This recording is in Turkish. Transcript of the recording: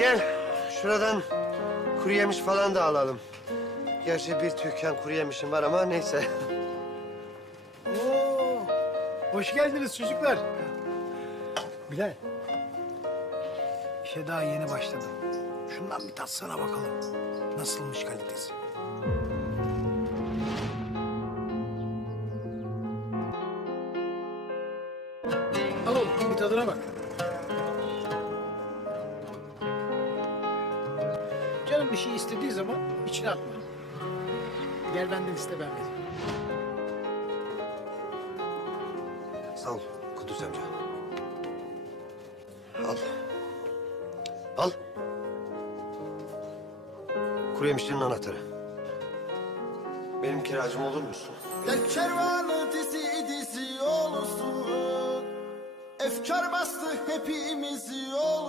Gel şuradan kuru yemiş falan da alalım. Gerçi bir tükkan kuru yemişim var ama neyse. Oo, hoş geldiniz çocuklar. Bilal. İşe daha yeni başladım. Şundan bir tatsana bakalım. Nasılmış kalitesi? Al oğlum bir tadına bak. Canım bir şey istediği zaman içine atma. Gel benden iste ben vereyim. Sağ ol Kudüs amca. Al. Al. Kuru yemişlerin anahtarı. Benim kiracım olur musun? Ya kervanı dizi dizi yolsun Efkar bastı hepimizi yolsun